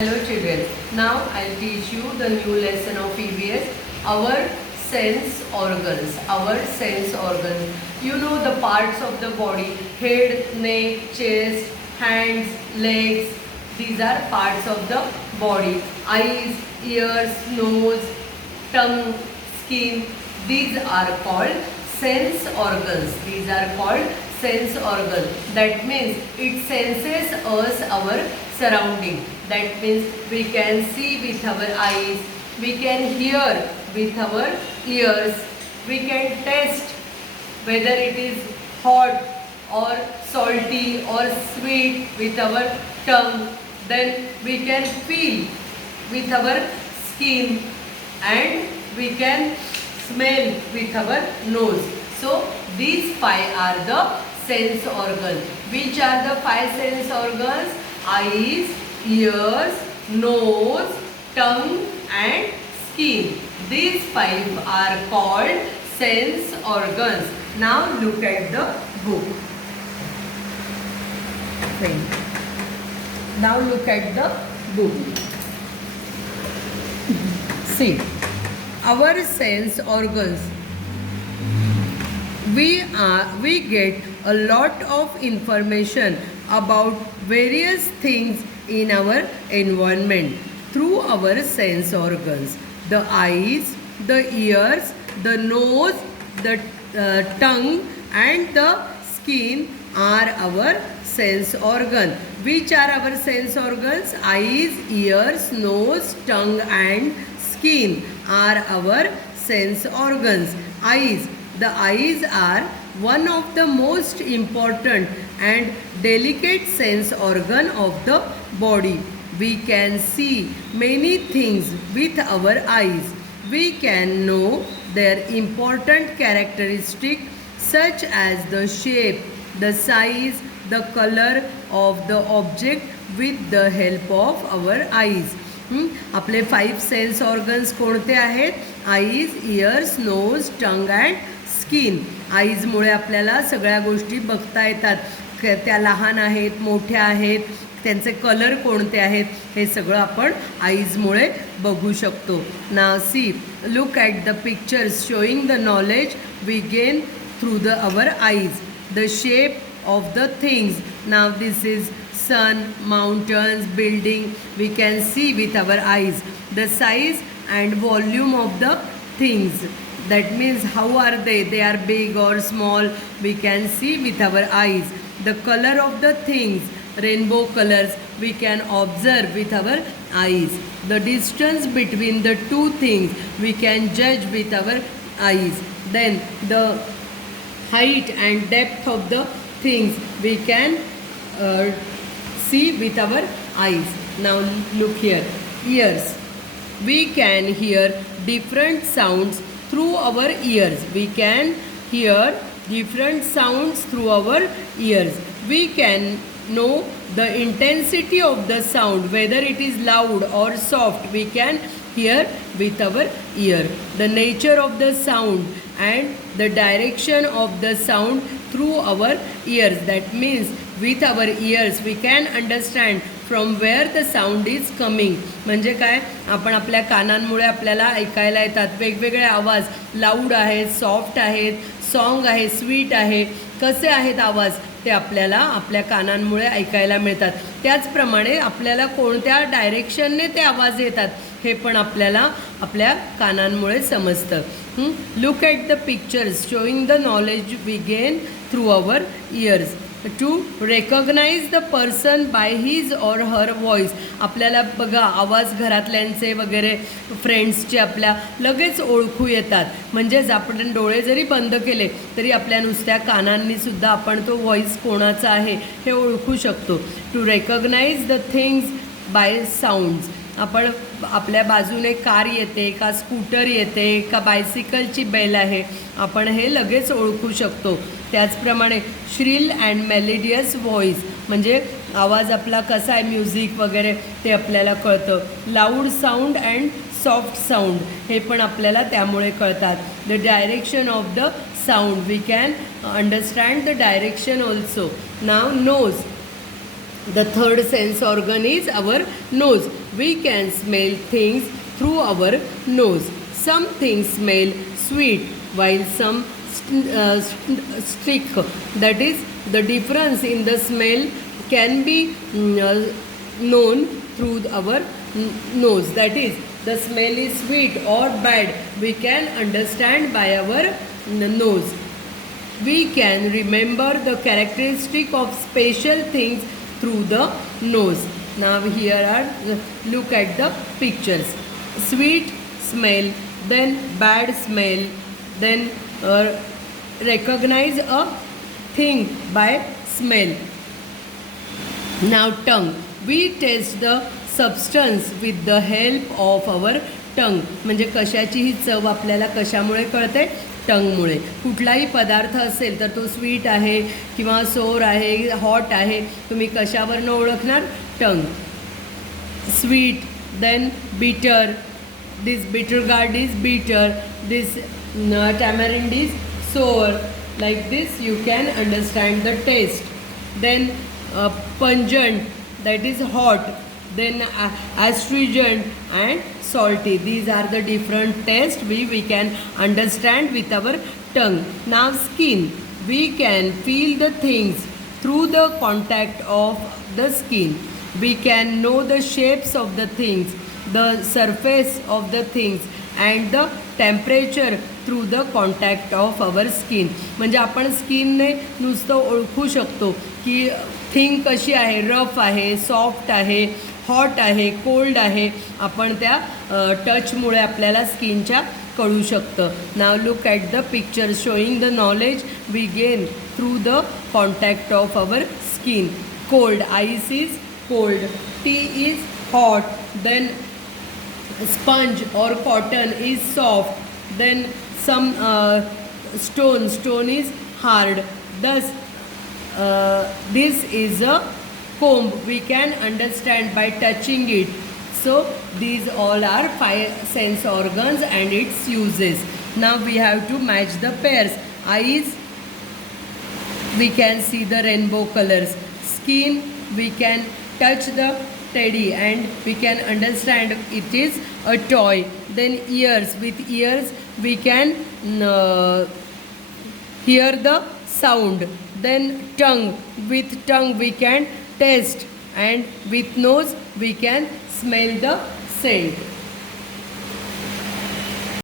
Hello children, now I'll teach you the new lesson of EVS, our sense organs. Our sense organs. You know the parts of the body, head, neck, chest, hands, legs. These are parts of the body. Eyes, ears, nose, tongue, skin. These are called sense organs. These are called sense organs. That means it senses us our surrounding. That means we can see with our eyes, we can hear with our ears, we can taste whether it is hot or salty or sweet with our tongue. Then we can feel with our skin and we can smell with our nose. So these five are the sense organs. Which are the five sense organs? Eyes, ears, nose, tongue and skin. These five are called sense organs. Now look at the book. Now look at the book. See, our sense organs. We get a lot of information about various things in our environment through our sense organs. The eyes, the ears, the nose, the tongue and the skin are our sense organ. Which are our sense organs? Eyes, ears, nose, tongue and skin are our sense organs. Eyes. The eyes are one of the most important and delicate sense organ of the body. We can see many things with our eyes. We can know their important characteristics such as the shape, the size, the color of the object with the help of our eyes. आपले 5 sense organs कोणते आहेत? Eyes, ears, nose, tongue and skin. आईजमुळे आपल्याला सगळ्या गोष्टी बघता येतात. त्या लहान आहेत, मोठ्या आहेत, त्यांचे कलर कोणते आहेत हे सगळं आपण आईजमुळे बघू शकतो. Now see, look at the pictures showing the knowledge we gain through the our eyes. The shape of the things. Now this is sun, mountains, building. We can see with our eyes. The size and volume of the things. That means how are they? They are big or small. We can see with our eyes. The color of the things. Rainbow colors. We can observe with our eyes. The distance between the two things. We can judge with our eyes. Then the height and depth of the things. We can see with our eyes. Now look here. Ears. We can hear different sounds through our ears. We can hear different sounds through our ears. We can know the intensity of the sound, whether it is loud or soft. We can hear with our ear. The nature of the sound and the direction of the sound through our ears. That means with our ears we can understand from where the sound is coming. म्हणजे काय, आपण आपल्या कानांमुळे आपल्याला ऐकायला येतात वेगवेगळे आवाज. Loud आहेत, सॉफ्ट आहेत, सॉन्ग आहे, स्वीट आहे, कसे आहेत आवाज ते आपल्याला आपल्या कानांमुळे ऐकायला मिळतात. त्याचप्रमाणे आपल्याला कोणत्या डायरेक्शनने ते आवाज येतात हे पण आपल्याला आपल्या कानांमुळे समजतं. Look at the pictures showing the knowledge we gain through our ears. To recognise the person by his or her voice. आपल्याला बघा आवाज घरातल्यांचे वगैरे फ्रेंड्सचे आपल्या लगेच ओळखू येतात. म्हणजेच आपण डोळे जरी बंद केले तरी आपल्या नुसत्या कानांनीसुद्धा आपण तो व्हॉइस कोणाचा आहे हे ओळखू शकतो. To recognise the things by sounds. आपण आपल्या बाजूने कार येते का स्कूटर येते का बायसिकलची बेल आहे आपण हे लगेच ओळखू शकतो. त्याचप्रमाणे श्रील अँड मेलेडियस व्हॉइस म्हणजे आवाज आपला कसा आहे, म्युझिक वगैरे ते आपल्याला कळतं. Loud sound and soft sound हे पण आपल्याला त्यामुळे कळतात. The direction of the sound we can understand the direction also. Now nose. The third sense organ is our nose. We can smell things through our nose. Some things smell sweet while some stick. That is, the difference in the smell can be known through our nose. That is, the smell is sweet or bad, we can understand by our nose. We can remember the characteristic of special things through the nose. Now here are, look at the pictures. Sweet smell, then bad smell, then recognize a thing by smell. Now tongue. We taste the substance with the help of our tongue. म्हणजे कशाची ही चव आपल्याला कशामुळे कळते? टंगमुळे. कुठलाही पदार्थ असेल तर तो स्वीट आहे किंवा सोर आहे, हॉट आहे, तुम्ही कशावरनं ओळखणार? Tongue. Sweet, then bitter. This bitter gourd is bitter. This tamarind is sour. Like this you can understand the taste. Then pungent, that is hot. Then astringent and salty. These are the different tastes we can understand with our tongue. Now skin. We can feel the things through the contact of the skin. We can know the shapes of the things, the surface of the things and the temperature through the contact of our skin. म्हणजे आपण स्किनने नुसतं ओळखू शकतो key thing कशी आहे, rough आहे, soft आहे, hot आहे, कोल्ड आहे. आपण त्या टचमुळे आपल्याला स्किनच्या कळू शकतं. नाव look at the picture showing the knowledge we gain through the contact of our skin. Cold, ice is cold, tea is hot, then sponge or cotton is soft, then some stone is hard. Thus this is a comb, we can understand by touching it. So these all are 5 sense organs and its uses. Now we have to match the pairs. Eyes, we can see the rainbow colors. Skin, we can touch the teddy and we can understand it is a toy. Then ears, with ears we can hear the sound. Then tongue, with tongue we can taste, and with nose we can smell the scent.